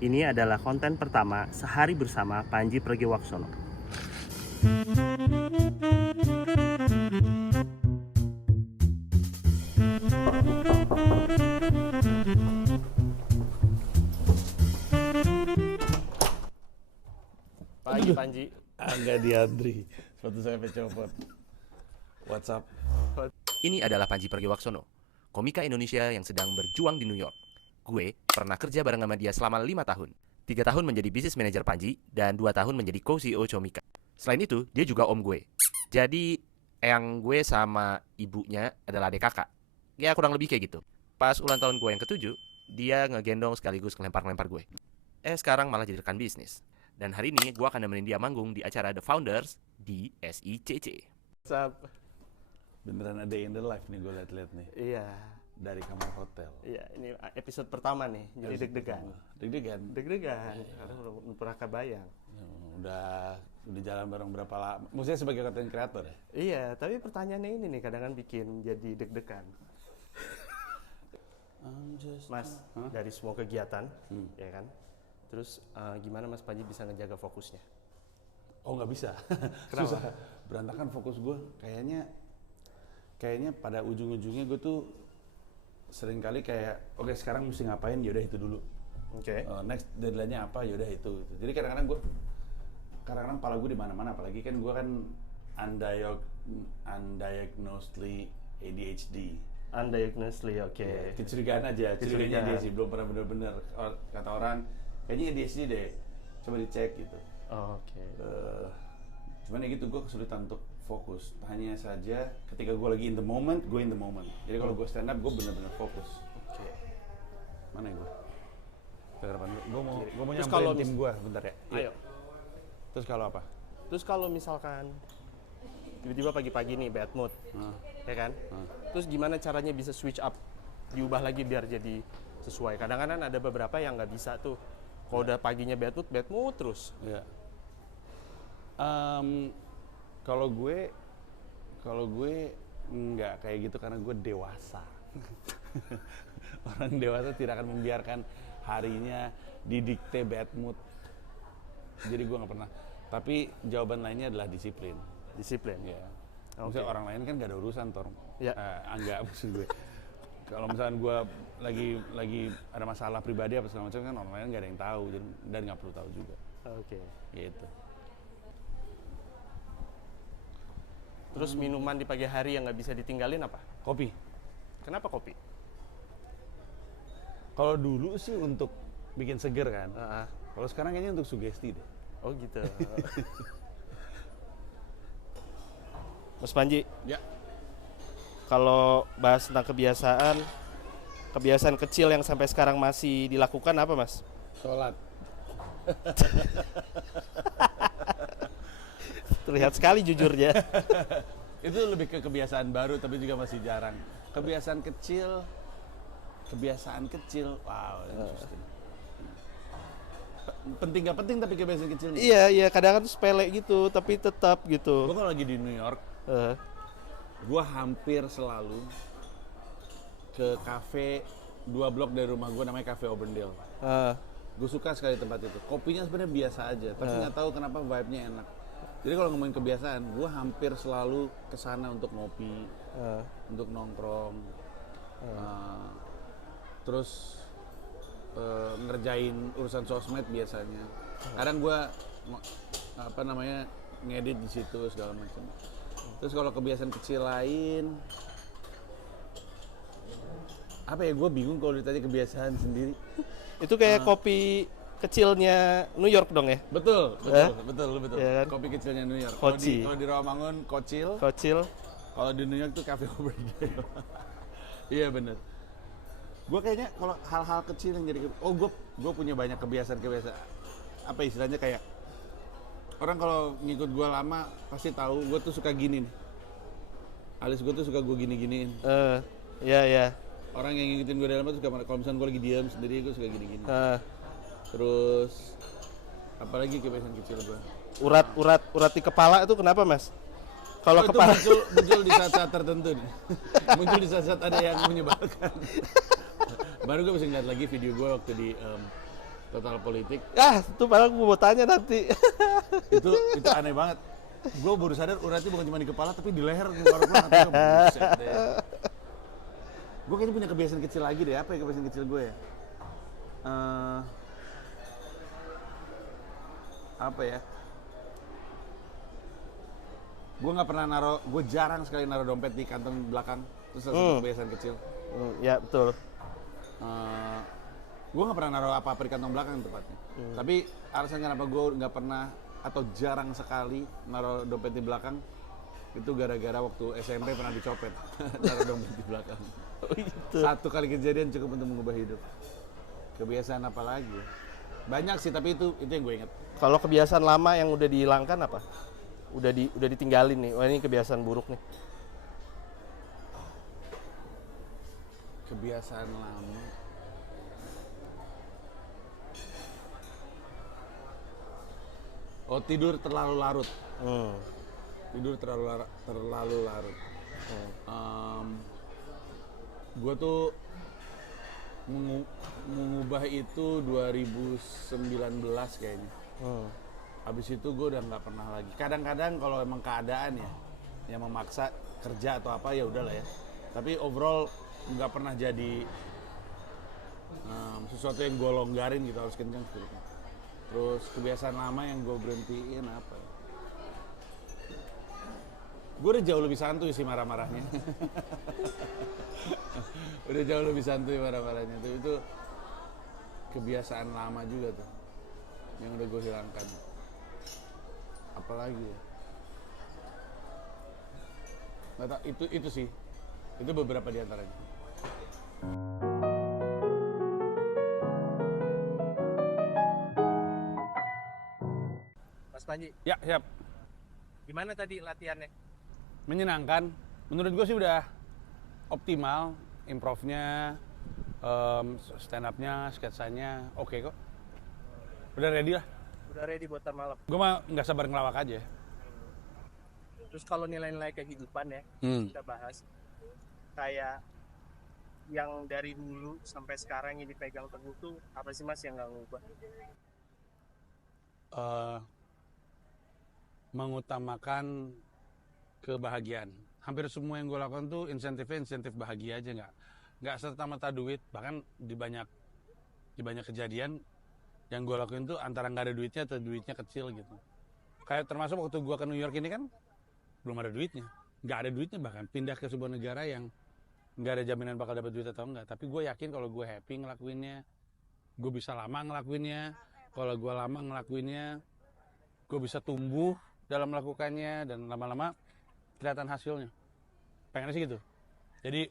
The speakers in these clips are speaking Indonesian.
Ini adalah konten pertama sehari bersama Panji Pragiwaksono. Pagi Panji. Angga Diandri, sepatu saya copot. WhatsApp. Ini adalah Panji Pragiwaksono, komika Indonesia yang sedang berjuang di New York. Gue pernah kerja bareng sama dia selama 5 tahun. 3 tahun menjadi business manager Panji, dan 2 tahun menjadi co-CEO Comika. Selain itu, dia juga om gue. Jadi, eyang gue sama ibunya adalah adik kakak. Ya, kurang lebih kayak gitu. Pas ulang tahun gue yang ke-7, dia ngegendong sekaligus ngelempar-lempar gue. Sekarang malah jadi rekan bisnis. Dan hari ini gue akan nemenin dia manggung di acara The Founders di SICC. WhatsApp. Beneran ada in the life nih gue liat-liat nih. Iya. Dari kamar hotel. Iya, ini episode pertama nih. Jadi deg-degan. Deg-degan. Deg-degan. Karena belum pernah kebayang. Udah jalan bareng berapa lama? Maksudnya sebagai content creator ya? Iya, tapi pertanyaannya ini nih kadang-kadang bikin jadi deg-degan. Mas, dari semua kegiatan, ya kan? Terus gimana Mas Panji bisa ngejaga fokusnya? Oh nggak bisa. Kenapa? Susah. Berantakan fokus gue. Kayaknya pada ujung-ujungnya gue tuh sering kali kayak, oke sekarang mesti ngapain, yaudah itu dulu. Oke. Next deadline-nya apa, yaudah itu. Jadi kadang-kadang kepala gue di mana-mana, apalagi kan gue kan undiagnosedly ADHD. Undiagnosedly, oke. Kecurigaan aja, curiganya dia sih, belum pernah bener-bener kata orang, kayaknya ADHD deh, coba dicek gitu. Oh, oke. Cuman ya gitu, gue kesulitan untuk fokus. Hanya saja ketika gue lagi in the moment, gue in the moment. Jadi kalau gue stand up, gue bener-bener fokus. Oke. Mana ya gue? Gue mau Terus nyamperin kalau tim gue, bentar ya. Ayo. Terus kalau apa? Terus kalau misalkan tiba-tiba pagi-pagi nih bad mood, ya kan? Terus gimana caranya bisa switch up, diubah lagi biar jadi sesuai? Kadang-kadang ada beberapa yang nggak bisa tuh. Kalau udah paginya bad mood terus. Ya. Kalau gue nggak kayak gitu karena gue dewasa. Orang dewasa tidak akan membiarkan harinya didikte bad mood. Jadi gue nggak pernah. Tapi jawaban lainnya adalah disiplin. Disiplin. Ya. Oke. Maksudnya orang lain kan gak ada urusan, Tor. Ya. Enggak, maksud gue. Kalau misalnya gue lagi ada masalah pribadi apa segala macam kan orang lain gak ada yang tahu dan nggak perlu tahu juga. Oke. Gitu. Terus minuman di pagi hari yang nggak bisa ditinggalin apa? Kopi. Kenapa kopi? Kalau dulu sih untuk bikin seger kan. Ah, Kalau sekarang kayaknya untuk sugesti deh. oh gitu. Mas Panji, Ya. kalau bahas tentang kebiasaan kecil yang sampai sekarang masih dilakukan apa, Mas? Sholat. Terlihat sekali jujurnya. Itu lebih ke kebiasaan baru tapi juga masih jarang. Kebiasaan kecil, wow, interesting. Penting gak penting tapi kebiasaan kecilnya. Iya, kadang-kadang tuh sepele gitu, tapi tetap gitu. Gue kalau lagi di New York, gue hampir selalu ke kafe 2 blok dari rumah gue, namanya Cafe Auburndale. Gue suka sekali tempat itu. Kopinya sebenarnya biasa aja, tapi nggak tahu kenapa vibe-nya enak. Jadi kalau ngomongin kebiasaan, gue hampir selalu kesana untuk ngopi, untuk nongkrong, terus ngerjain urusan sosmed biasanya. Kadang gue ngedit di situ segala macam. Terus kalau kebiasaan kecil lain, apa ya, gue bingung kalau ditanya kebiasaan sendiri. Itu kayak kopi kecilnya New York dong ya? Betul. Ya kan? Kopi kecilnya New York. Koci. Kalau di Rawamangun Kocil. Kalau di New York tuh Cafe Auburndale. Iya bener. Gue kayaknya kalau hal-hal kecil yang jadi, gue punya banyak kebiasaan. Apa istilahnya, kayak orang kalau ngikut gue lama pasti tahu gue tuh suka gini nih. Alis gue tuh suka gue gini-giniin. Iya. Orang yang ngikutin gue dalam itu suka, kalau misalnya gue lagi diam sendiri gue suka gini-gini. Terus apalagi kebiasaan kecil gue? Urat di kepala itu kenapa, Mas? Kalau kepala muncul di saat-saat tertentu nih. Muncul di saat-saat ada yang menyebalkan. Baru gue bisa ngeliat lagi video gue waktu total politik. Itu padahal gue mau tanya nanti. itu aneh banget. Gue baru sadar uratnya bukan cuma di kepala tapi di leher keluar buset deh. Gue kayaknya punya kebiasaan kecil lagi deh. Apa ya kebiasaan kecil gue ya? Apa ya? Gue nggak pernah gue jarang sekali naruh dompet di kantong belakang. Terus kebiasaan kecil. Ya betul. Gue nggak pernah naruh apa-apa di kantong belakang tepatnya. Tapi alasan kenapa gue nggak pernah atau jarang sekali naruh dompet di belakang itu gara-gara waktu SMP pernah dicopet naruh dompet di belakang. Satu kali kejadian cukup untuk mengubah hidup. Kebiasaan apa lagi ya? Banyak sih, tapi itu yang gue ingat. Kalau kebiasaan lama yang udah dihilangkan apa? Udah ditinggalin nih. Wah, ini kebiasaan buruk nih. Kebiasaan lama. Oh, tidur terlalu larut. Tidur terlalu larut. Gue tuh mengubah itu 2019 kayaknya. Habis itu gue udah nggak pernah lagi. Kadang-kadang kalau emang keadaan ya yang memaksa kerja atau apa ya udahlah ya. Tapi overall nggak pernah jadi sesuatu yang gue longgarin gitu, harus kencang spiritnya. Terus kebiasaan lama yang gue berhentiin apa ya? Gue udah jauh lebih santuy sih marah-marahnya. Udah jauh lebih santuy marah-marahnya. Itu kebiasaan lama juga tuh yang udah gue hilangkan. Apalagi ya? Nggak tahu, itu sih. Itu beberapa di antaranya. Mas Panji, Ya, siap. gimana tadi latihannya? Menyenangkan. Menurut gue sih udah optimal. Improve-nya, stand up-nya, sketsanya, oke kok. Udah ready lah. Udah ready buat ntar malam. Gue mah nggak sabar ngelawak aja. Terus kalau nilai-nilai kehidupan ya, kita bahas. Kayak yang dari dulu sampai sekarang yang dipegang teguh tuh apa sih Mas yang nggak ngubah? Mengutamakan kebahagiaan. Hampir semua yang gue lakukan tuh insentif bahagia aja, nggak serta-merta duit. Bahkan di banyak kejadian yang gue lakuin tuh antara nggak ada duitnya atau duitnya kecil gitu. Kayak termasuk waktu gue ke New York ini kan belum ada duitnya, nggak ada duitnya, bahkan pindah ke sebuah negara yang nggak ada jaminan bakal dapat duit atau enggak. Tapi gue yakin kalau gue happy ngelakuinnya, gue bisa lama ngelakuinnya. Kalau gue lama ngelakuinnya, gue bisa tumbuh dalam melakukannya dan lama-lama kelihatan hasilnya. Pengennya sih gitu. Jadi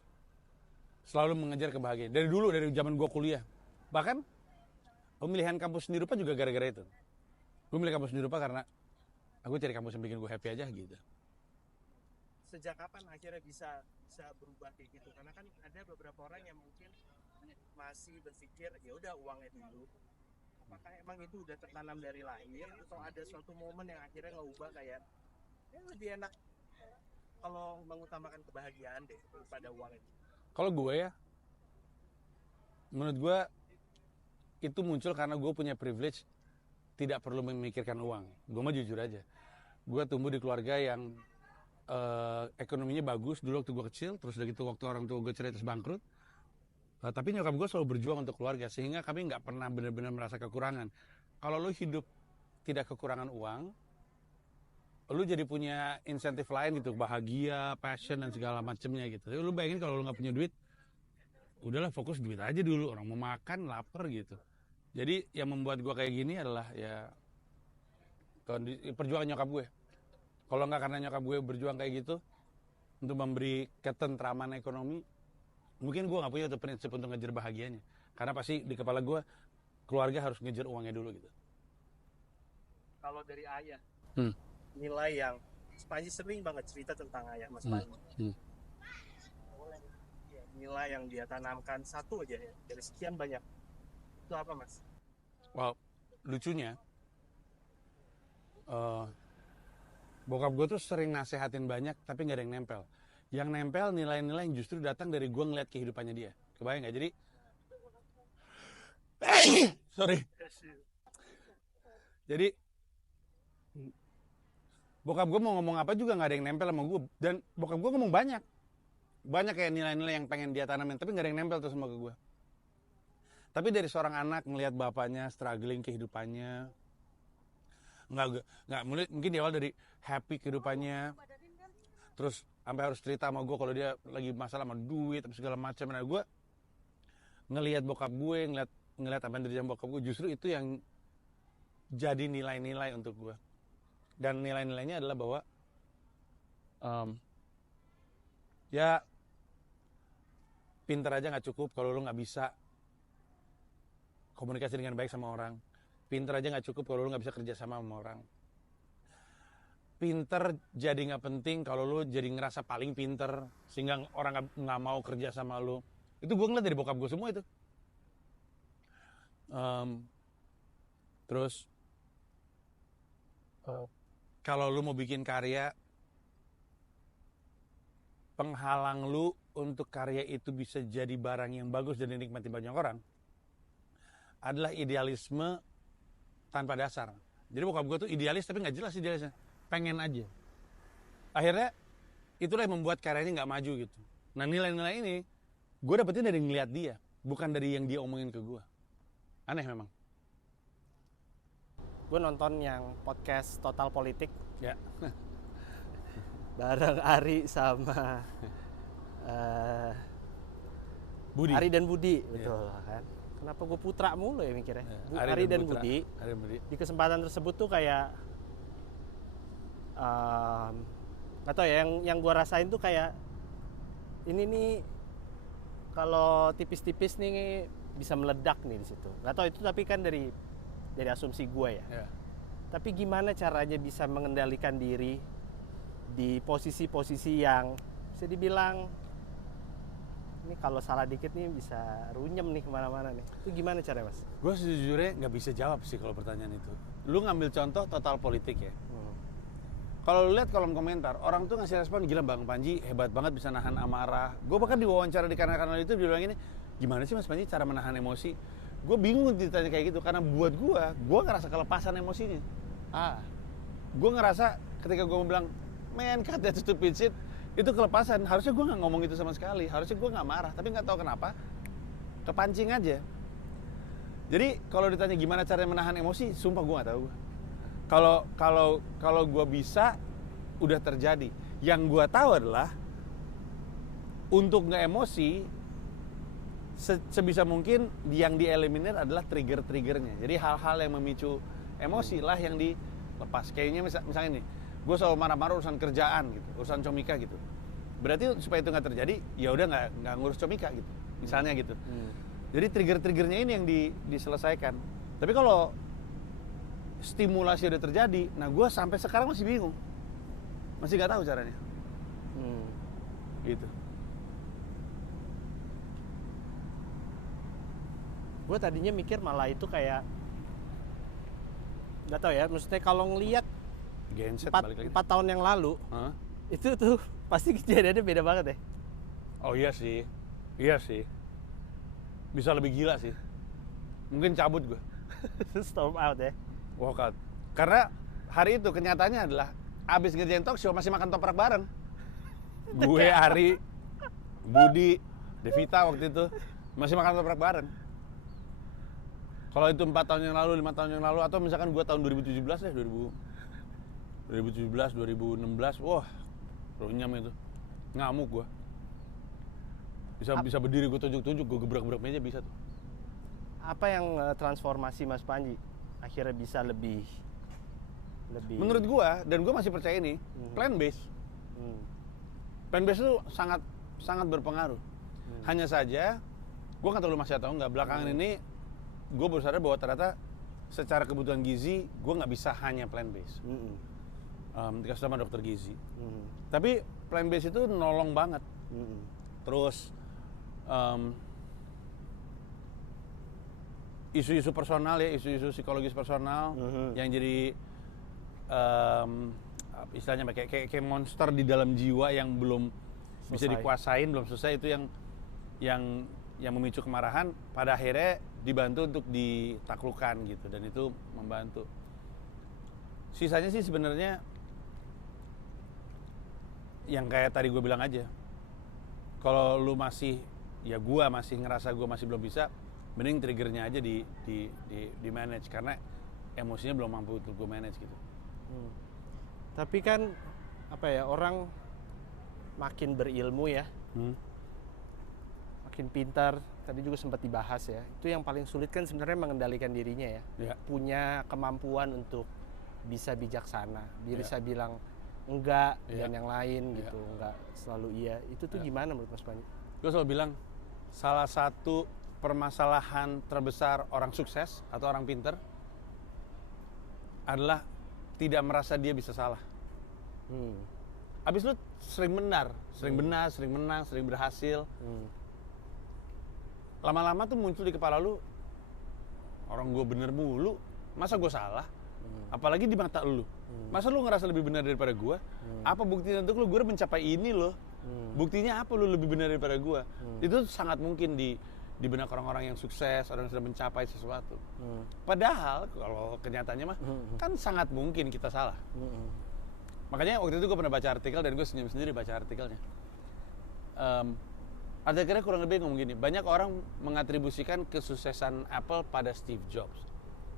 selalu mengejar kebahagiaan. Dari dulu, dari zaman gue kuliah. Bahkan pemilihan kampus seni rupa juga gara-gara itu. Gue milih kampus seni rupa karena aku cari kampus yang bikin gue happy aja gitu. Sejak kapan akhirnya bisa berubah kayak gitu? Karena kan ada beberapa orang yang mungkin masih berpikir ya udah uangnya dulu. Apakah emang itu udah tertanam dari lahir atau ada suatu momen yang akhirnya ngubah kayak ya lebih enak kalau mengutamakan kebahagiaan deh daripada uang itu? Kalau gue ya, menurut gue itu muncul karena gue punya privilege tidak perlu memikirkan uang. Gue mah jujur aja. Gue tumbuh di keluarga yang ekonominya bagus dulu waktu gue kecil, terus udah gitu waktu orang tua gue cerai terus bangkrut. Tapi nyokap gue selalu berjuang untuk keluarga, sehingga kami nggak pernah benar-benar merasa kekurangan. Kalau lo hidup tidak kekurangan uang, lo jadi punya insentif lain gitu, bahagia, passion dan segala macemnya gitu. Lo bayangin kalau lo nggak punya duit, udahlah fokus duit aja dulu, orang mau makan, lapar gitu. Jadi yang membuat gue kayak gini adalah ya perjuangan nyokap gue. Kalau nggak karena nyokap gue berjuang kayak gitu untuk memberi ketentraman ekonomi, mungkin gue nggak punya tuh prinsip untuk ngejar bahagianya. Karena pasti di kepala gue keluarga harus ngejar uangnya dulu gitu. Kalau dari ayah, nilai yang Panji sering banget cerita tentang ayah Mas Panji. Nilai yang dia tanamkan satu aja ya dari sekian banyak. Itu apa Mas? Wow, lucunya bokap gue tuh sering nasehatin banyak tapi nggak ada yang nempel. Yang nempel nilai-nilai yang justru datang dari gue ngeliat kehidupannya dia. Kebayang nggak? Jadi sorry, Jadi bokap gue mau ngomong apa juga nggak ada yang nempel sama gue. Dan bokap gue ngomong banyak kayak nilai-nilai yang pengen dia tanamin, tapi nggak ada yang nempel tuh sama gue. Tapi dari seorang anak ngelihat bapaknya struggling kehidupannya, nggak mungkin di awal dari happy kehidupannya, terus sampai harus cerita sama gue kalau dia lagi masalah sama duit atau segala macam. Nah gue ngelihat bokap gue, ngelihat apa yang terjadi sama bokap gue, justru itu yang jadi nilai-nilai untuk gue. Dan nilai-nilainya adalah bahwa ya pinter aja nggak cukup kalau lo nggak bisa komunikasi dengan baik sama orang. Pinter aja nggak cukup kalau lo nggak bisa kerja sama orang. Pinter jadi nggak penting kalau lo jadi ngerasa paling pinter sehingga orang nggak mau kerja sama lo. Itu gue ngeliat dari bokap gue semua itu. Terus kalau lu mau bikin karya, penghalang lu untuk karya itu bisa jadi barang yang bagus dan dinikmati banyak orang adalah idealisme tanpa dasar. Jadi bokap gue tuh idealis tapi nggak jelas idealisnya, pengen aja. Akhirnya itulah yang membuat karyanya nggak maju gitu. Nah nilai-nilai ini gue dapetin dari ngeliat dia, bukan dari yang dia omongin ke gue. Aneh memang. Gue nonton yang podcast Total Politik Ya. bareng Ari sama Budi. Ari dan Budi, betul kan? Kenapa gue Putra mulu ya mikirnya? Ari dan Budi. Di kesempatan tersebut tuh kayak nggak tahu ya, yang gue rasain tuh kayak ini nih kalau tipis-tipis nih bisa meledak nih di situ. Nggak tahu itu, tapi kan dari asumsi gue ya. Tapi gimana caranya bisa mengendalikan diri di posisi-posisi yang bisa dibilang ini kalau salah dikit nih bisa runyem nih kemana-mana nih. Itu gimana caranya, Mas? Gue sejujurnya nggak bisa jawab sih kalau pertanyaan itu. Lu ngambil contoh Total Politik ya. Kalau lu lihat kolom komentar, orang tuh ngasih respon, gila Bang Panji hebat banget bisa nahan amarah. Gue bahkan diwawancara di kanal-kanal itu bilang ini, gimana sih Mas Panji cara menahan emosi? Gue bingung ditanya kayak gitu, karena buat gue ngerasa kelepasan emosinya. Gue ngerasa ketika gue bilang, man cut that stupid shit, itu kelepasan. Harusnya gue nggak ngomong itu sama sekali, harusnya gue nggak marah, tapi nggak tahu kenapa, kepancing aja. Jadi kalau ditanya gimana caranya menahan emosi, sumpah gue nggak tahu. Kalau gue bisa, udah terjadi. Yang gue tahu adalah untuk nggak emosi, sebisa mungkin yang dieliminir adalah trigger-triggernya. Jadi hal-hal yang memicu emosi lah yang dilepas. Kayaknya misalnya nih, gue selalu marah-marah urusan kerjaan gitu, urusan Comika gitu. Berarti supaya itu nggak terjadi, ya udah nggak ngurus Comika gitu, misalnya gitu. Jadi trigger-triggernya ini yang diselesaikan. Tapi kalau stimulasi udah terjadi, nah gue sampai sekarang masih bingung, masih nggak tahu caranya. Gitu. Gue tadinya mikir malah itu kayak nggak tahu ya, maksudnya kalau ngelihat Genset 4 tahun yang lalu, itu tuh pasti kejadiannya beda banget ya. Oh iya sih, bisa lebih gila sih. Mungkin cabut gue. Storm out ya. Walkout. Karena hari itu kenyataannya adalah abis ngerjain talk show masih makan toprak bareng. Gue, Ari, Budi, Devita waktu itu masih makan toprak bareng. Kalau itu 4 tahun yang lalu, 5 tahun yang lalu, atau misalkan gue tahun 2017 deh, 2017, 2016, wah, runyam itu. Ngamuk gue. Bisa berdiri gue tunjuk-tunjuk, gue gebrak-gebrak meja bisa tuh. Apa yang transformasi Mas Panji akhirnya bisa lebih menurut gua, dan gua masih percaya ini, plan base. Plan base itu sangat berpengaruh. Hanya saja gua nggak tahu lu masih atau nggak, belakangan ini gua baru sadar bahwa ternyata secara kebutuhan gizi gua nggak bisa hanya plan base. Dikasih sama dokter gizi. Tapi plan base itu nolong banget. Terus isu-isu personal ya, isu-isu psikologis personal yang jadi istilahnya kayak monster di dalam jiwa yang belum bisa dikuasain, belum selesai, itu yang memicu kemarahan, pada akhirnya dibantu untuk ditaklukkan gitu, dan itu membantu. Sisanya sih sebenarnya yang kayak tadi gue bilang aja. Kalau lu masih, ya gue masih ngerasa gue masih belum bisa, mending triggernya aja di manage, karena emosinya belum mampu untuk gue manage gitu. Tapi kan apa ya, orang makin berilmu ya, makin pintar. Tadi juga sempat dibahas ya. Itu yang paling sulit kan sebenarnya mengendalikan dirinya ya. Punya kemampuan untuk bisa bijaksana, bisa bilang enggak dan yang lain gitu, enggak selalu iya. Itu tuh gimana menurut Mas Panji? Gue selalu bilang salah satu permasalahan terbesar orang sukses atau orang pinter adalah tidak merasa dia bisa salah. Abis lu sering benar, sering menang, sering berhasil. Lama-lama tuh muncul di kepala lu, orang gue bener mulu, masa gue salah? Apalagi di mata lu. Masa lu ngerasa lebih benar daripada gue? Apa buktinya untuk lu? Gue udah mencapai ini loh. Buktinya apa lu lebih benar daripada gue? Itu sangat mungkin di benak orang-orang yang sukses, orang yang sudah mencapai sesuatu. Padahal kalau kenyataannya mah kan sangat mungkin kita salah. Makanya waktu itu gue pernah baca artikel dan gue senyum sendiri baca artikelnya. Artikelnya kurang lebih ngomong gini, banyak orang mengatribusikan kesuksesan Apple pada Steve Jobs.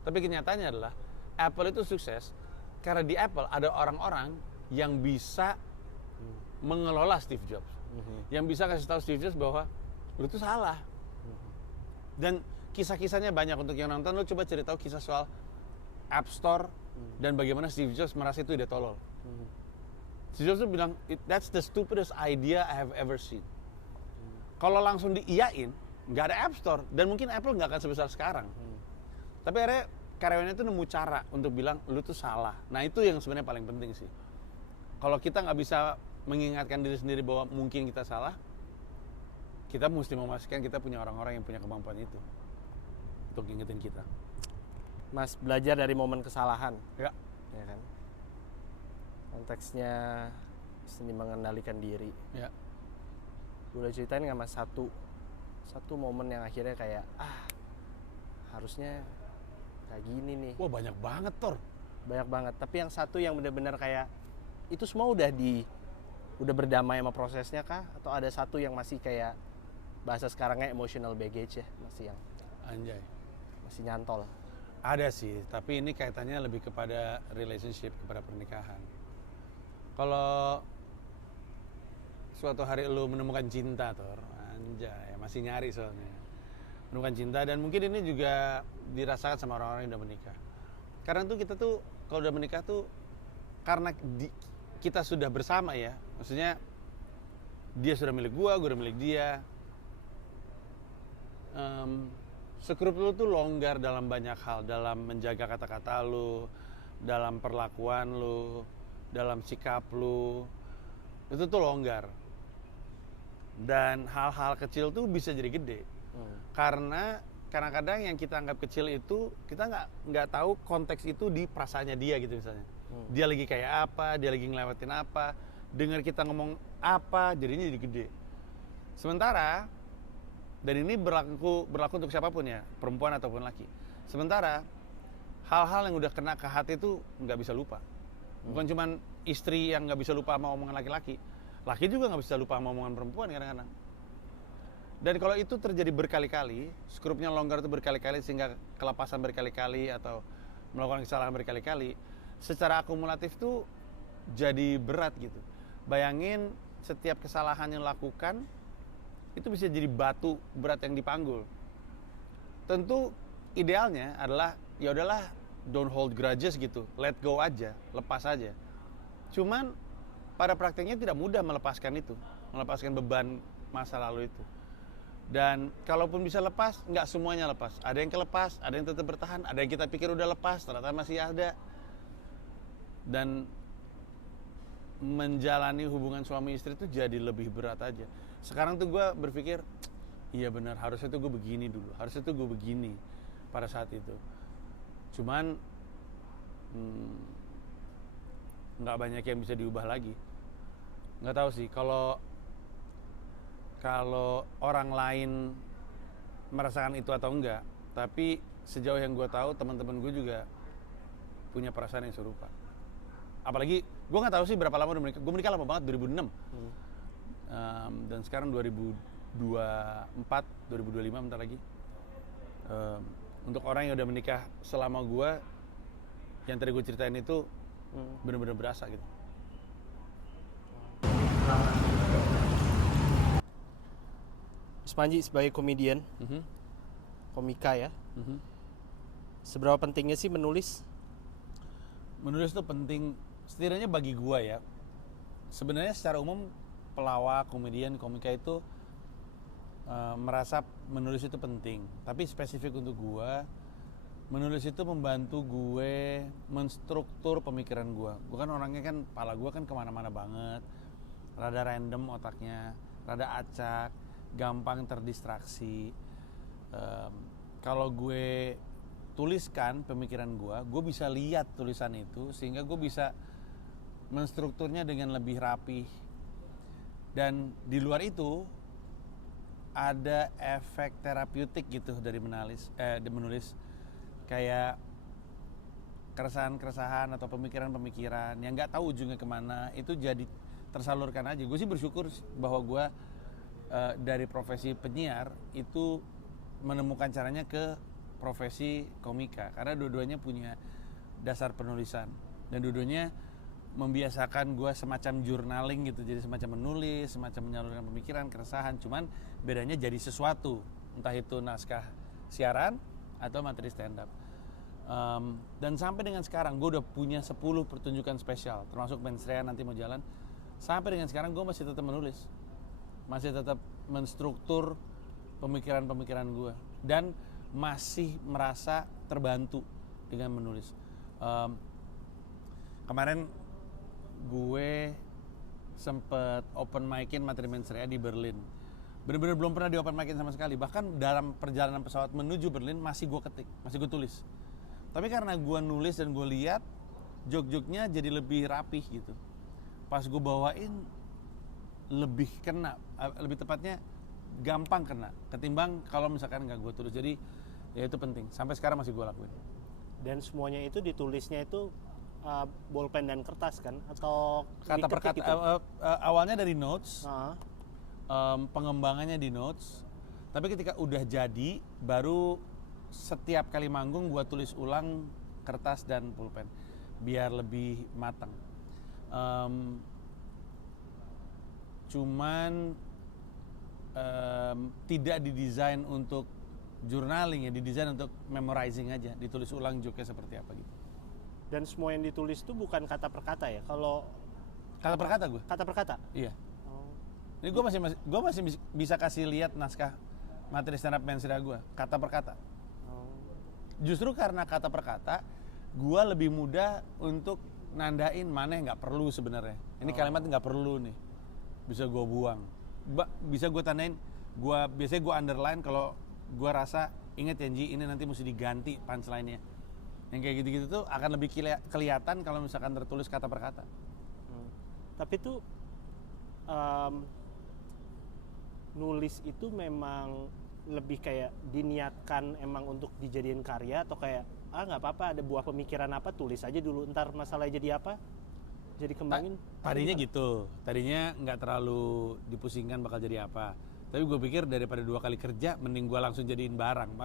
Tapi kenyataannya adalah Apple itu sukses karena di Apple ada orang-orang yang bisa mengelola Steve Jobs. Yang bisa kasih tahu Steve Jobs bahwa lu itu salah. Dan kisah-kisahnya banyak. Untuk yang nonton, lu coba cari tahu kisah soal App Store dan bagaimana Steve Jobs merasa itu dia tolol. Steve Jobs tuh bilang, that's the stupidest idea I have ever seen. Kalau langsung diiyain, nggak ada App Store dan mungkin Apple nggak akan sebesar sekarang. Tapi akhirnya karyawannya tuh nemu cara untuk bilang lu tuh salah. Nah itu yang sebenarnya paling penting sih. Kalau kita nggak bisa mengingatkan diri sendiri bahwa mungkin kita salah, kita mesti memastikan kita punya orang-orang yang punya kemampuan itu untuk ngingetin kita. Mas belajar dari momen kesalahan. Ya kan? Konteksnya seni mengendalikan diri. Ya. Boleh ceritain nggak Mas satu momen yang akhirnya kayak harusnya kayak gini nih. Wah banyak banget Tor. Banyak banget. Tapi yang satu yang benar-benar kayak itu semua udah berdamai sama prosesnya kah? Atau ada satu yang masih kayak bahasa sekarangnya emotional baggage ya, masih yang Anjay. masih nyantol. Ada sih, tapi ini kaitannya lebih kepada relationship, kepada pernikahan. Kalau suatu hari lu menemukan cinta, Tor, anjay, masih nyari soalnya. Menemukan cinta, dan mungkin ini juga dirasakan sama orang-orang yang udah menikah. Karena tuh kita tuh, kalau udah menikah tuh, karena kita sudah bersama ya, maksudnya dia sudah milik gua udah milik dia. Skrup lu tuh longgar dalam banyak hal, dalam menjaga kata-kata lu, dalam perlakuan lu, dalam sikap lu, itu tuh longgar. Dan hal-hal kecil tuh bisa jadi gede. Karena kadang-kadang yang kita anggap kecil itu, kita nggak tahu konteks itu di perasaannya dia gitu misalnya. Dia lagi kayak apa, dia lagi ngelewatin apa, dengar kita ngomong apa, jadinya jadi gede. Sementara, dan ini berlaku untuk siapapun ya, perempuan ataupun laki. Sementara, hal-hal yang udah kena ke hati itu nggak bisa lupa. Bukan cuman istri yang nggak bisa lupa sama omongan laki-laki, laki juga nggak bisa lupa sama omongan perempuan kadang-kadang. Dan kalau itu terjadi berkali-kali, skrupnya longgar itu berkali-kali sehingga kelepasan berkali-kali atau melakukan kesalahan berkali-kali, secara akumulatif tuh jadi berat gitu. Bayangin setiap kesalahan yang lakukan itu bisa jadi batu berat yang dipanggul. Tentu idealnya adalah ya udahlah, don't hold grudges gitu, let go aja, lepas aja. Cuman pada prakteknya tidak mudah melepaskan itu, melepaskan beban masa lalu itu. Dan kalaupun bisa lepas, nggak semuanya lepas. Ada yang kelepas, ada yang tetap bertahan, ada yang kita pikir udah lepas, ternyata masih ada. Dan menjalani hubungan suami istri itu jadi lebih berat aja. Sekarang tuh gue berpikir, iya benar, harusnya tuh gue begini dulu, harusnya tuh gue begini pada saat itu. Cuman nggak banyak yang bisa diubah lagi. Nggak tahu sih, kalau orang lain merasakan itu atau enggak. Tapi sejauh yang gue tahu, teman-teman gue juga punya perasaan yang serupa. Apalagi gue nggak tahu sih berapa lama udah menikah. Gue menikah lama banget 2006. Dan sekarang 2024, 2025 bentar lagi. Untuk orang yang udah menikah selama gue, yang tadi gue ceritain itu bener-bener berasa gitu. Mas Panji sebagai komedian, komika ya, seberapa pentingnya sih menulis? Menulis itu penting, setidaknya bagi gua ya. Sebenarnya secara umum pelawak, komedian, komika itu merasa menulis itu penting. Tapi spesifik untuk gua, menulis itu membantu gue menstruktur pemikiran gua. Gua kan orangnya kan, kepala gua kan kemana-mana banget, rada random otaknya, rada acak, gampang terdistraksi. Kalau gue tuliskan pemikiran gue bisa lihat tulisan itu sehingga gue bisa menstrukturnya dengan lebih rapi. Dan di luar itu ada efek terapeutik gitu dari menulis, kayak keresahan-keresahan atau pemikiran-pemikiran yang nggak tahu ujungnya kemana itu jadi tersalurkan aja. Gue sih bersyukur bahwa gue dari profesi penyiar itu menemukan caranya ke profesi komika, karena dua-duanya punya dasar penulisan dan dua-duanya membiasakan gue semacam journaling gitu, jadi semacam menulis, semacam menyalurkan pemikiran, keresahan, cuman bedanya jadi sesuatu, entah itu naskah siaran atau materi stand up. Dan sampai dengan sekarang gue udah punya 10 pertunjukan spesial, termasuk Mensrea nanti mau jalan. Sampai dengan sekarang gue masih tetap menulis, masih tetap menstruktur pemikiran-pemikiran gue, dan masih merasa terbantu dengan menulis. Kemarin gue sempet open mic-in materi Mensrea di Berlin. Bener-bener belum pernah di open mic-in sama sekali. Bahkan dalam perjalanan pesawat menuju Berlin masih gue ketik, masih gue tulis. Tapi karena gue nulis dan gue lihat jok-joknya jadi lebih rapih gitu. Pas gue bawain lebih kena, lebih tepatnya gampang kena ketimbang kalau misalkan nggak gue tulis. Jadi ya itu penting, sampai sekarang masih gue lakuin. Dan semuanya itu ditulisnya itu bolpen dan kertas kan, atau kata per kata gitu? Awalnya dari notes, pengembangannya di notes, tapi ketika udah jadi baru setiap kali manggung gue tulis ulang kertas dan pulpen biar lebih matang. Cuman tidak didesain untuk journaling ya, didesain untuk memorizing aja, ditulis ulang joke-nya seperti apa gitu. Dan semua yang ditulis itu bukan kata per kata ya? Kalau kata per kata gue? Kata per kata? Iya. Ini gue masih bisa kasih lihat naskah materi stand up Mensrea gue, kata per kata. Justru karena kata per kata, gue lebih mudah untuk nandain mana yang nggak perlu sebenarnya. Ini kalimat nggak perlu nih, bisa gue buang. Bisa gue tandain, biasanya gue underline kalau gue rasa inget ya Ji, ini nanti mesti diganti punchline-nya. Yang kayak gitu-gitu tuh akan lebih kelihatan kalau misalkan tertulis kata per kata. Tapi tuh nulis itu memang lebih kayak diniatkan emang untuk dijadiin karya, atau kayak nggak apa-apa ada buah pemikiran apa tulis aja dulu, ntar masalahnya jadi apa jadi kembangin. Tadinya gitu, tadinya nggak terlalu dipusingkan bakal jadi apa. Tapi gue pikir daripada 2 kali kerja mending gue langsung jadiin barang.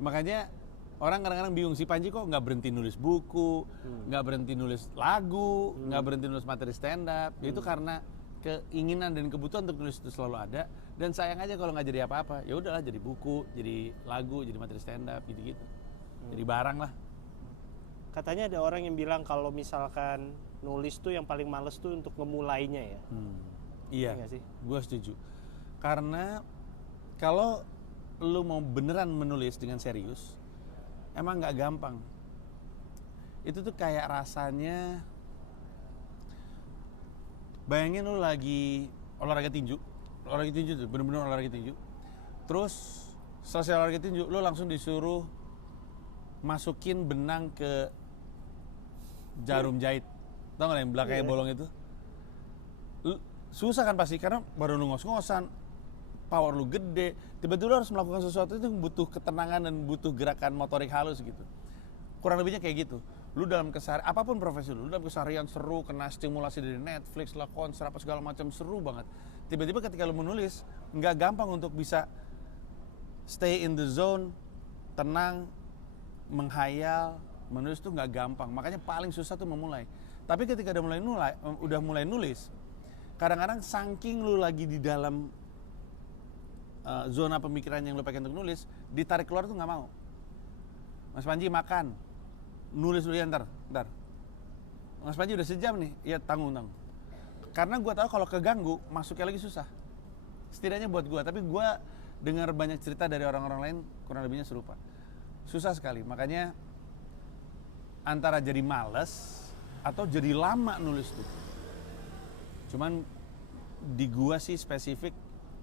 Makanya orang kadang-kadang bingung, si Panji kok nggak berhenti nulis buku, nggak berhenti nulis lagu, nggak berhenti nulis materi stand up. Itu karena keinginan dan kebutuhan untuk nulis itu selalu ada, dan sayang aja kalau nggak jadi apa-apa. Ya udahlah, jadi buku, jadi lagu, jadi materi stand up gitu-gitu. Jadi barang lah. Katanya ada orang yang bilang kalau misalkan nulis tuh yang paling males tuh untuk ngemulainya ya. Iya, sih? Gue setuju. Karena kalau lu mau beneran menulis dengan serius, emang nggak gampang. Itu tuh kayak rasanya, bayangin lu lagi olahraga tinju tuh, bener-bener olahraga tinju. Terus selesai olahraga tinju, lu langsung disuruh masukin benang ke jarum jahit. Tau gak yang belakangnya bolong itu? Susah kan pasti, karena baru lu ngos-ngosan, power lu gede, tiba-tiba lu harus melakukan sesuatu itu butuh ketenangan dan butuh gerakan motorik halus gitu. Kurang lebihnya kayak gitu. Lu dalam keseharian, apapun profesi lu dalam keseharian seru, kena stimulasi dari Netflix lah, konser apa segala macam, seru banget. Tiba-tiba ketika lu menulis, nggak gampang untuk bisa stay in the zone, tenang, menghayal, menulis tuh nggak gampang. Makanya paling susah tuh memulai. Tapi ketika udah mulai nulis, kadang-kadang saking lu lagi di dalam zona pemikiran yang lu pengen untuk nulis, ditarik keluar tuh nggak mau. Mas Panji makan, nulis dulu ya ntar. Mas Panji udah sejam nih, ya tanggung. Karena gue tahu kalau keganggu, masuknya lagi susah. Setidaknya buat gue, tapi gue dengar banyak cerita dari orang-orang lain, kurang lebihnya serupa. Susah sekali, makanya antara jadi males atau jadi lama nulis tuh. Cuman di gua sih spesifik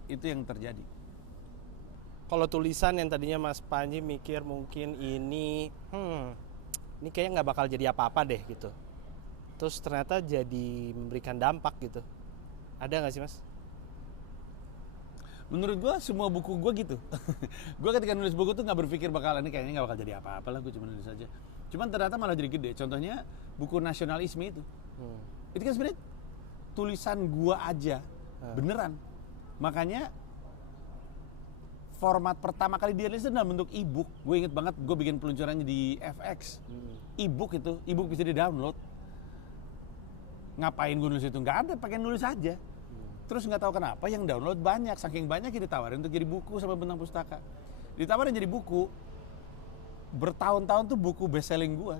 itu yang terjadi. Kalau tulisan yang tadinya Mas Panji mikir mungkin ini kayaknya nggak bakal jadi apa-apa deh gitu. Terus ternyata jadi memberikan dampak gitu. Ada nggak sih Mas? Menurut gua semua buku gua gitu. Gua ketika nulis buku tuh nggak berpikir ini kayaknya nggak bakal jadi apa-apa lah, gua cuma nulis aja. Cuman ternyata malah jadi gede. Contohnya buku nasionalisme itu. Itu kan sebenarnya tulisan gua aja, beneran. Makanya format pertama kali dia rilis itu dalam bentuk e-book. Gue inget banget, gue bikin peluncurannya di FX. E-book itu, e-book bisa di-download. Ngapain gue nulis itu? Nggak ada, pengen nulis aja. Terus nggak tahu kenapa yang download banyak, saking banyak ditawarin untuk jadi buku sama Bentang Pustaka. Ditawarin jadi buku, bertahun-tahun tuh buku best selling gue.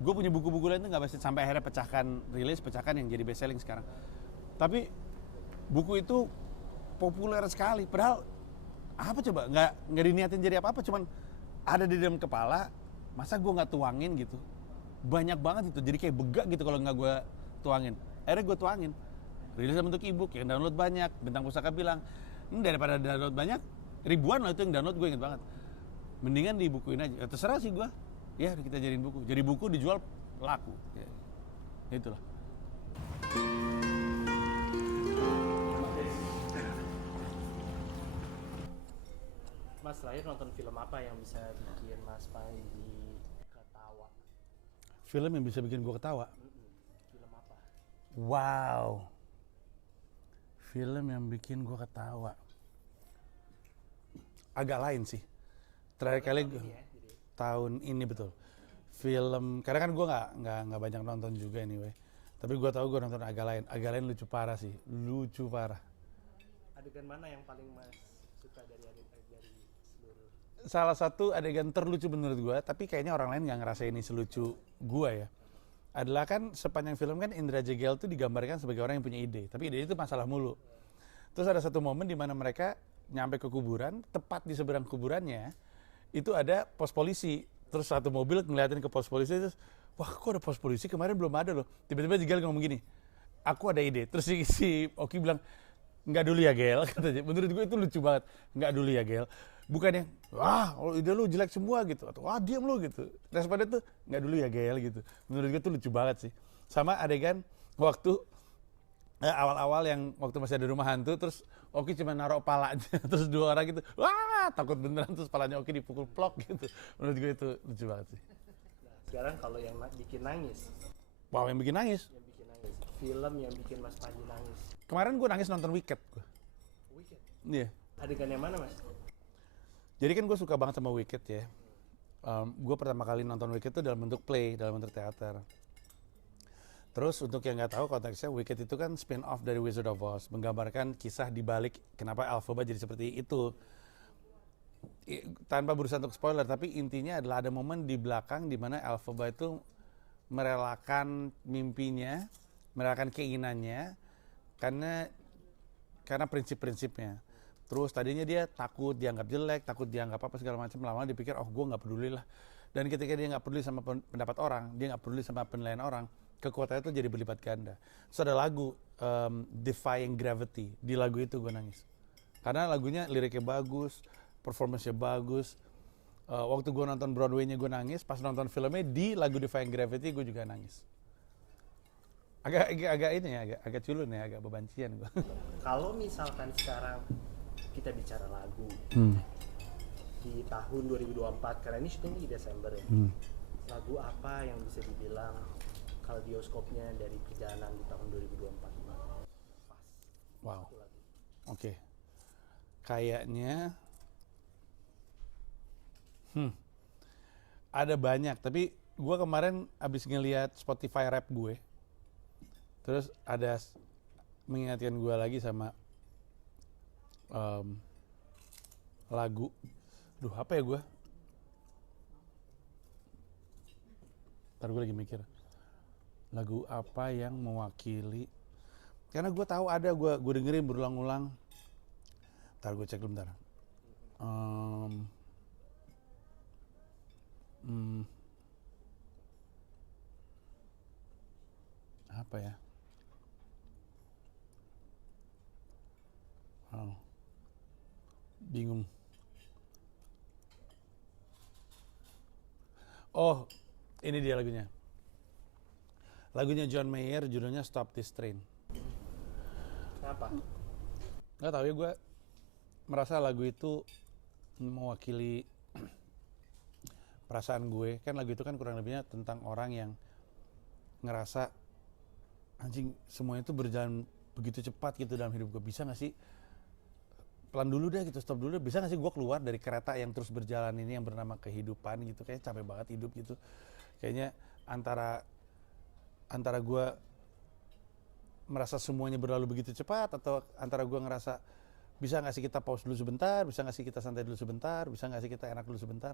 Gue punya buku-buku lain tuh nggak best, sampai akhirnya pecahkan yang jadi best selling sekarang. Tapi buku itu populer sekali, padahal apa coba nggak diniatin jadi apa-apa, cuman ada di dalam kepala, masa gue nggak tuangin gitu, banyak banget itu, jadi kayak begak gitu kalau nggak gue tuangin. Akhirnya gue tuangin, rilis bentuk e-book yang download banyak. Bentang Pustaka bilang, daripada download banyak, ribuan lah itu yang download, gue inget banget, mendingan dibukuin aja. Ya, terserah sih gue, ya kita jadiin buku, jadi buku dijual laku, ya. Itulah. Mas terakhir nonton film apa yang bisa bikin Mas Panji ketawa? Film yang bisa bikin gue ketawa? Film apa? Wow. Film yang bikin gue ketawa. Agak lain sih. Terakhir kali tahun ini betul. Film, karena kan gue nggak banyak nonton juga anyway. Tapi gue tahu gue nonton agak lain. Agak lain lucu parah sih. Lucu parah. Adegan mana yang paling Mas suka dari seluruh? Salah satu adegan terlucu menurut gue, tapi kayaknya orang lain nggak ngerasain ini selucu gue ya, adalah kan sepanjang film kan Indra Jegel tuh digambarkan sebagai orang yang punya ide, tapi ide itu masalah mulu. Terus ada satu momen di mana mereka nyampe ke kuburan, tepat di seberang kuburannya itu ada pos polisi. Terus satu mobil ngeliatin ke pos polisi, terus wah kok ada pos polisi, kemarin belum ada loh. Tiba-tiba Jegel ngomong gini, aku ada ide. Terus si Oki bilang, nggak dulu ya Gel, katanya. Menurut gue itu lucu banget, nggak dulu ya Gel. Bukannya, wah ide lu jelek semua gitu, atau wah diam lu gitu. Responnya tuh, nggak dulu ya Gel gitu. Menurut gue tuh lucu banget sih. Sama adegan waktu awal-awal yang waktu masih ada rumah hantu, terus Oki cuma naruh palanya, terus dua orang gitu, wah takut beneran, terus palanya Oki dipukul plok gitu. Menurut gue itu lucu banget sih. Nah, sekarang kalau yang bikin nangis. Wow, yang bikin nangis? Yang bikin nangis. Film yang bikin Mas Panji nangis. Kemarin gue nangis nonton Wicked. Wicked? Iya. Adegan yang mana Mas? Jadi kan gue suka banget sama Wicked ya. Gue pertama kali nonton Wicked itu dalam bentuk play, dalam bentuk teater. Terus untuk yang nggak tahu konteksnya, Wicked itu kan spin-off dari Wizard of Oz, menggambarkan kisah di balik kenapa Elphaba jadi seperti itu. Tanpa berusaha untuk spoiler, tapi intinya adalah ada momen di belakang di mana Elphaba itu merelakan mimpinya, merelakan keinginannya karena prinsip-prinsipnya. Terus tadinya dia takut dianggap jelek, takut dianggap apa segala macam, lama-lama dipikir oh gue nggak peduli lah. Dan ketika dia nggak peduli sama pendapat orang, dia nggak peduli sama penilaian orang, kekuatannya itu jadi berlipat ganda. Terus ada lagu Defying Gravity, di lagu itu gue nangis. Karena lagunya liriknya bagus, performance-nya bagus. Waktu gue nonton Broadway-nya gue nangis, pas nonton filmnya di lagu Defying Gravity gue juga nangis. Agak culun ya, agak bebancian gue. Kalau misalkan sekarang kita bicara lagu di tahun 2024, karena ini syuting di Desember ya. lagu apa yang bisa dibilang kaleidoscopnya dari perjalanan di tahun 2024 ini? Pas. Wow. Satu lagu. Oke. Kayaknya ada banyak, tapi gue kemarin abis ngeliat Spotify rap gue, terus ada mengingatkan gue lagi sama lagu, apa ya gue? Ntar gue lagi mikir, lagu apa yang mewakili? Karena gue tahu ada, gue dengerin berulang-ulang. Ntar gue cek dulu bentar. Apa ya? Bingung. Oh, ini dia lagunya. Lagunya John Mayer, judulnya Stop This Train. Kenapa? Gak tau ya, gue merasa lagu itu mewakili perasaan gue. Kan lagu itu kan kurang lebihnya tentang orang yang ngerasa anjing semuanya itu berjalan begitu cepat gitu dalam hidup gue. Bisa gak sih pelan dulu deh gitu, stop dulu deh. Bisa gak sih gue keluar dari kereta yang terus berjalan ini yang bernama kehidupan gitu. Kayaknya capek banget hidup gitu. Kayaknya antara gue merasa semuanya berlalu begitu cepat, atau antara gue ngerasa bisa gak sih kita pause dulu sebentar, bisa gak sih kita santai dulu sebentar, bisa gak sih kita enak dulu sebentar.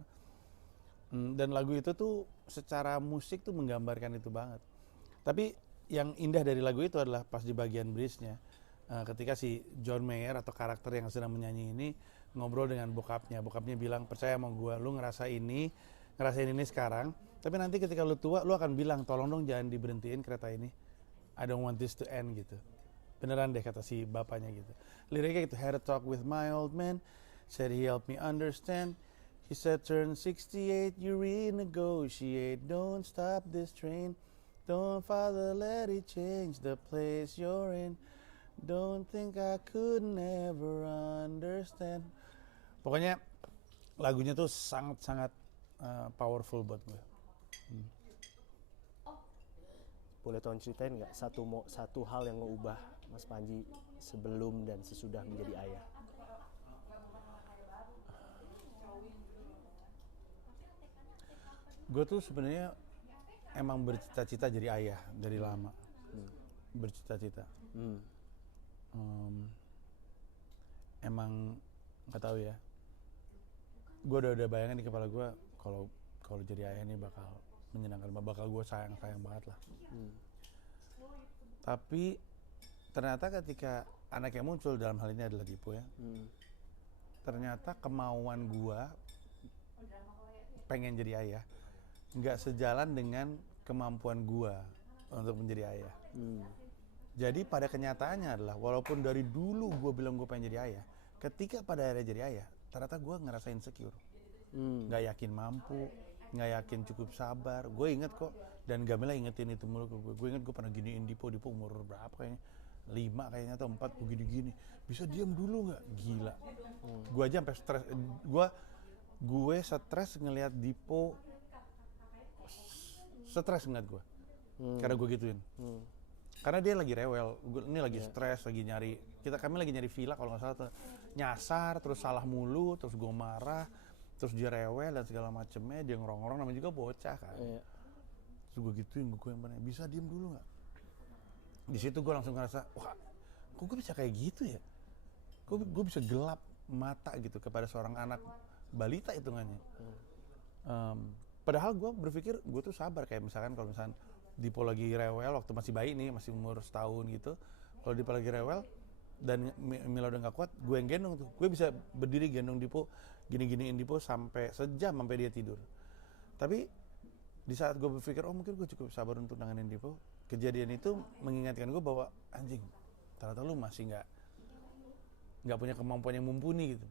Dan lagu itu tuh secara musik tuh menggambarkan itu banget. Tapi yang indah dari lagu itu adalah pas di bagian bridge-nya, ketika si John Mayer atau karakter yang sedang menyanyi ini ngobrol dengan bokapnya. Bokapnya bilang, percaya sama gue, lu ngerasain ini sekarang, tapi nanti ketika lu tua, lu akan bilang, tolong dong jangan diberhentiin kereta ini. I don't want this to end gitu. Beneran deh kata si bapaknya gitu. Liriknya gitu, had a talk with my old man, said he helped me understand. He said turn 68, you renegotiate, don't stop this train. Don't father let it change the place you're in. Don't think I could never understand. Pokoknya lagunya tuh sangat-sangat powerful buat gue. Boleh tolong ceritain nggak satu hal yang ngeubah Mas Panji sebelum dan sesudah menjadi ayah? Gue tuh sebenarnya emang bercita-cita jadi ayah dari lama. Bercita-cita. Emang nggak tahu ya. Gue udah bayangin di kepala gue kalau jadi ayah ini bakal menyenangkan, bakal gue sayang banget lah. Tapi ternyata ketika anak yang muncul, dalam hal ini adalah Dipo ya, ternyata kemauan gue pengen jadi ayah nggak sejalan dengan kemampuan gue untuk menjadi ayah. Jadi pada kenyataannya adalah walaupun dari dulu gue bilang gue pengen jadi ayah, ketika pada akhirnya jadi ayah, ternyata gue ngerasa insecure, nggak yakin mampu, nggak yakin cukup sabar. Gue inget kok, dan Gamila ingetin itu mulu ke gue. Gue inget gue pernah giniin Dipo umur berapa kayaknya, 5 kayaknya atau 4, gue gini-gini. Bisa diam dulu nggak? Gila. Gue aja sampai stres. Gue stres ngelihat Dipo, stres ngeliat gue. Karena gue gituin. Karena dia lagi rewel, ini lagi stres, lagi nyari. Kami lagi nyari villa kalau nggak salah, nyasar, terus salah mulu, terus gue marah, terus dia rewel dan segala macemnya, dia ngerong-ngerong, namanya juga bocah kan. Terus gue gituin, gue yang bener, bisa diem dulu nggak? Di situ gue langsung ngerasa, wah, kok gue bisa kayak gitu ya? Gue bisa gelap mata gitu kepada seorang anak balita hitungannya. Padahal gue berpikir gue tuh sabar, kayak misalkan kalau misalkan Dipo lagi rewel waktu masih bayi nih, masih umur setahun gitu, kalau Dipo lagi rewel dan Mila udah nggak kuat, gue yang gendong tuh. Gue bisa berdiri gendong Dipo, gini-giniin Dipo sampai sejam sampai dia tidur. Tapi di saat gue berpikir, oh mungkin gue cukup sabar untuk nanganin Dipo, kejadian itu mengingatkan gue bahwa anjing, ternyata lu masih nggak punya kemampuan yang mumpuni gitu.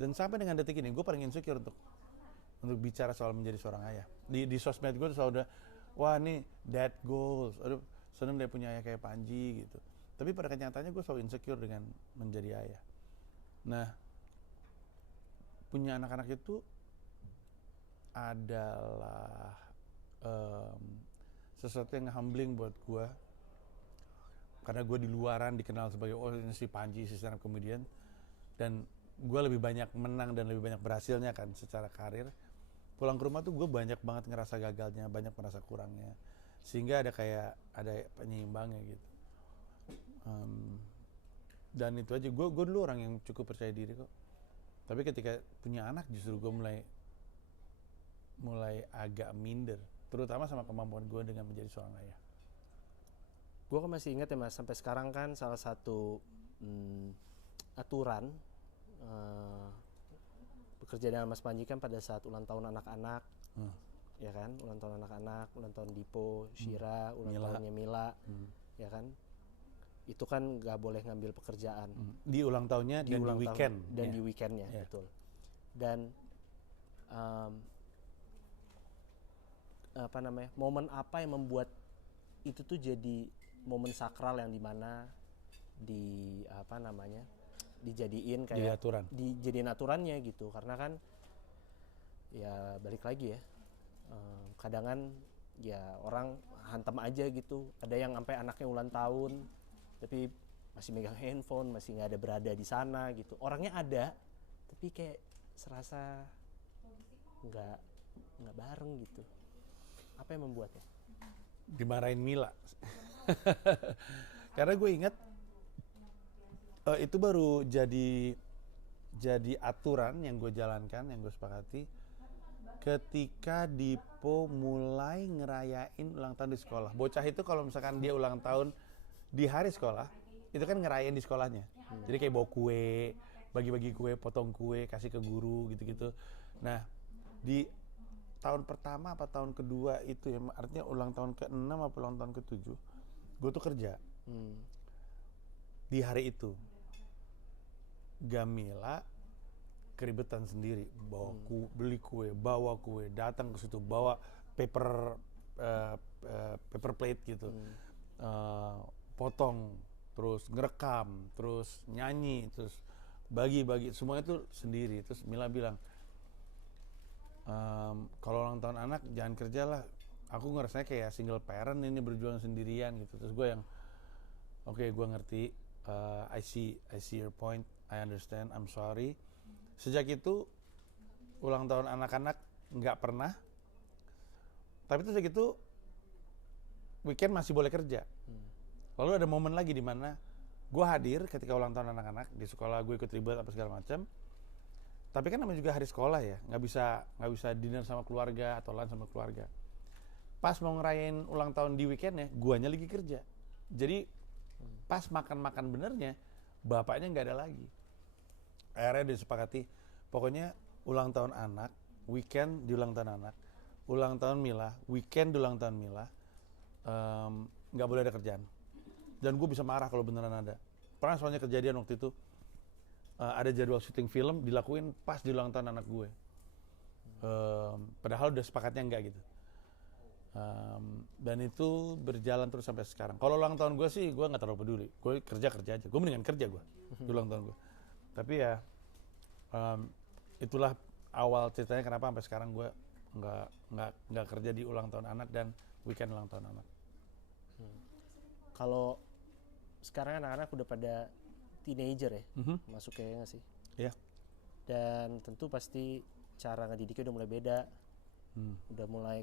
Dan sampai dengan detik ini gue paling insecure untuk bicara soal menjadi seorang ayah. Di sosmed gue tuh selalu udah, wah nih dad goals, aduh seneng dia punya ayah kayak Panji gitu. Tapi pada kenyataannya gue selalu insecure dengan menjadi ayah. Nah, punya anak-anak itu adalah sesuatu yang humbling buat gue, karena gue di luaran dikenal sebagai ini si Panji, si stand up comedian, dan gue lebih banyak menang dan lebih banyak berhasilnya kan secara karir. Pulang ke rumah tuh gue banyak banget ngerasa gagalnya, banyak merasa kurangnya, sehingga ada penyeimbangnya gitu. Dan itu aja, gue dulu orang yang cukup percaya diri kok, tapi ketika punya anak justru gue mulai agak minder, terutama sama kemampuan gue dengan menjadi seorang ayah. Gue kan masih ingat ya Mas, sampai sekarang kan salah satu aturan bekerja dengan Mas Panji kan pada saat ulang tahun anak-anak, ya kan, ulang tahun anak-anak, ulang tahun Dipo, Shira, ulang tahunnya Mila, ya kan, itu kan nggak boleh ngambil pekerjaan. Di ulang tahunnya dan di weekend. Dan di weekendnya, betul. Dan momen apa yang membuat itu tuh jadi momen sakral yang dimana dijadiin kayak dijadiin aturannya gitu, karena kan ya balik lagi ya, kadang kan ya orang hantam aja gitu, ada yang sampai anaknya ulang tahun tapi masih megang handphone, masih nggak ada berada di sana gitu, orangnya ada tapi kayak serasa nggak bareng gitu. Apa yang membuatnya? Dimarahin Mila. Karena gue ingat itu baru jadi aturan yang gue jalankan, yang gue sepakati ketika Dipo mulai ngerayain ulang tahun di sekolah. Bocah itu kalau misalkan dia ulang tahun di hari sekolah, itu kan ngerayain di sekolahnya. Jadi kayak bawa kue, bagi-bagi kue, potong kue, kasih ke guru gitu-gitu. Nah, di tahun pertama apa tahun kedua itu ya, artinya ulang tahun ke-6 apa ulang tahun ke-7, gue tuh kerja di hari itu. Gamila keribetan sendiri, bawa beli kue, bawa kue, datang ke situ bawa paper plate gitu, potong, terus ngerekam, terus nyanyi, terus bagi-bagi, semuanya itu sendiri. Terus Mila bilang, kalau ulang tahun anak jangan kerja lah, aku ngerasanya kayak single parent ini, berjuang sendirian gitu. Terus gue yang oke, gue ngerti, I see your point, I understand, I'm sorry. Sejak itu ulang tahun anak-anak nggak pernah, tapi itu sejak itu weekend masih boleh kerja. Lalu ada momen lagi di mana gue hadir ketika ulang tahun anak-anak di sekolah, gue ikut ribet apa segala macam. Tapi kan namanya juga hari sekolah ya, nggak bisa dinner sama keluarga atau lunch sama keluarga. Pas mau ngerayain ulang tahun di weekendnya, guanya lagi kerja. Jadi pas makan benernya, bapaknya nggak ada lagi. Akhirnya disepakati, pokoknya ulang tahun anak, weekend di ulang tahun anak, ulang tahun Mila, weekend di ulang tahun Mila, nggak boleh ada kerjaan. Dan gue bisa marah kalau beneran ada. Pernah soalnya kejadian waktu itu, ada jadwal syuting film dilakuin pas di ulang tahun anak gue. Padahal udah sepakatnya enggak gitu. Dan itu berjalan terus sampai sekarang. Kalau ulang tahun gue sih gue nggak terlalu peduli. Gue kerja aja. Gue mendingan kerja gue di ulang tahun gue. Tapi ya itulah awal ceritanya kenapa sampai sekarang gue nggak kerja di ulang tahun anak dan weekend ulang tahun anak. Kalau sekarang anak-anak udah pada teenager ya, masuk kayaknya nggak sih? Iya. Dan tentu pasti cara ngedidiknya udah mulai beda, udah mulai,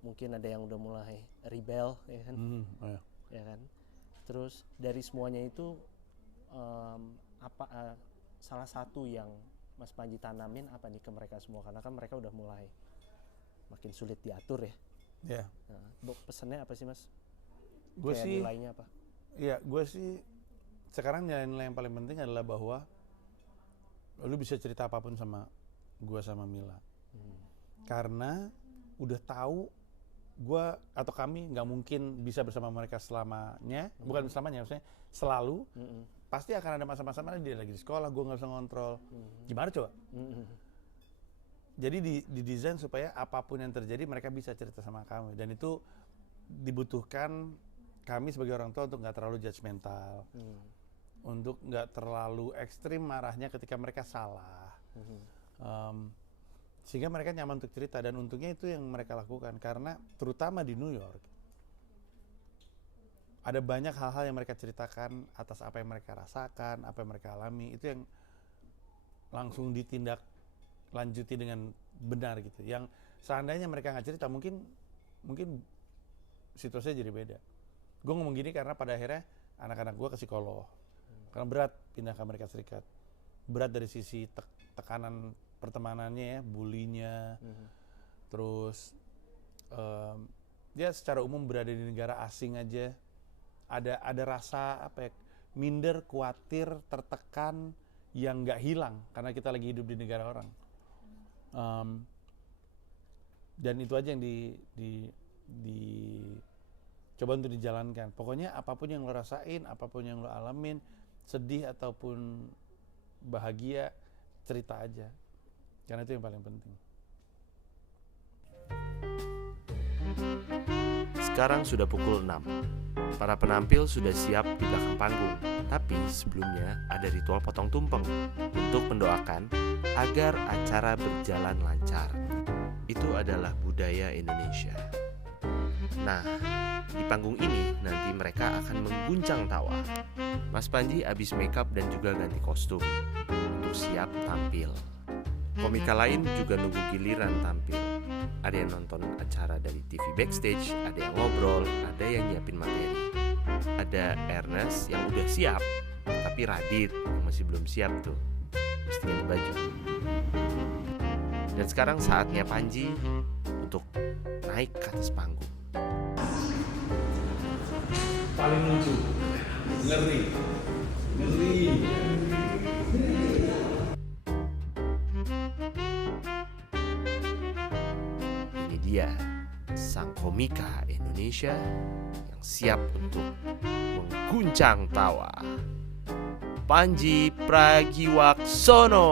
mungkin ada yang udah mulai rebel, ya kan? Ya kan? Terus dari semuanya itu salah satu yang Mas Panji tanamin apa nih ke mereka semua? Karena kan mereka udah mulai makin sulit diatur ya. Iya. Nah, pesannya apa sih Mas? Gue sih nilainya apa? Iya, gue sih sekarang nilai yang paling penting adalah bahwa lu bisa cerita apapun sama gue sama Mila. Karena udah tahu gue atau kami nggak mungkin bisa bersama mereka selamanya, bukan selamanya, maksudnya selalu. Pasti akan ada masa-masa mana dia lagi di sekolah, gue nggak bisa ngontrol. Gimana coba? Jadi didesain supaya apapun yang terjadi mereka bisa cerita sama kami, dan itu dibutuhkan kami sebagai orang tua untuk nggak terlalu judgmental, untuk nggak terlalu ekstrim marahnya ketika mereka salah. Sehingga mereka nyaman untuk cerita, dan untungnya itu yang mereka lakukan. Karena terutama di New York, ada banyak hal-hal yang mereka ceritakan atas apa yang mereka rasakan, apa yang mereka alami. Itu yang langsung ditindak lanjuti dengan benar gitu. Yang seandainya mereka nggak cerita, mungkin situasinya jadi beda. Gue ngomong gini karena pada akhirnya anak-anak gue ke psikolog. Karena berat pindah ke Amerika Serikat. Berat dari sisi tekanan pertemanannya ya, bulinya, terus dia secara umum berada di negara asing aja, ada rasa apa ya, minder, khawatir, tertekan yang nggak hilang karena kita lagi hidup di negara orang, dan itu aja yang coba untuk dijalankan. Pokoknya apapun yang lo rasain, apapun yang lo alamin, sedih ataupun bahagia, cerita aja. Karena itu yang paling penting. Sekarang sudah pukul 6. Para penampil sudah siap di belakang panggung. Tapi sebelumnya ada ritual potong tumpeng untuk mendoakan agar acara berjalan lancar. Itu adalah budaya Indonesia. Nah, di panggung ini nanti mereka akan mengguncang tawa. Mas Panji habis makeup dan juga ganti kostum untuk siap tampil. Komika lain juga nunggu giliran tampil. Ada yang nonton acara dari TV backstage, ada yang ngobrol, ada yang nyiapin materi. Ada Ernest yang udah siap, tapi Radit yang masih belum siap tuh, mesti ganti baju. Dan sekarang saatnya Panji untuk naik ke atas panggung. Paling lucu, ngeri. Ini dia sang komika Indonesia yang siap untuk mengguncang tawa, Panji Pragiwaksono.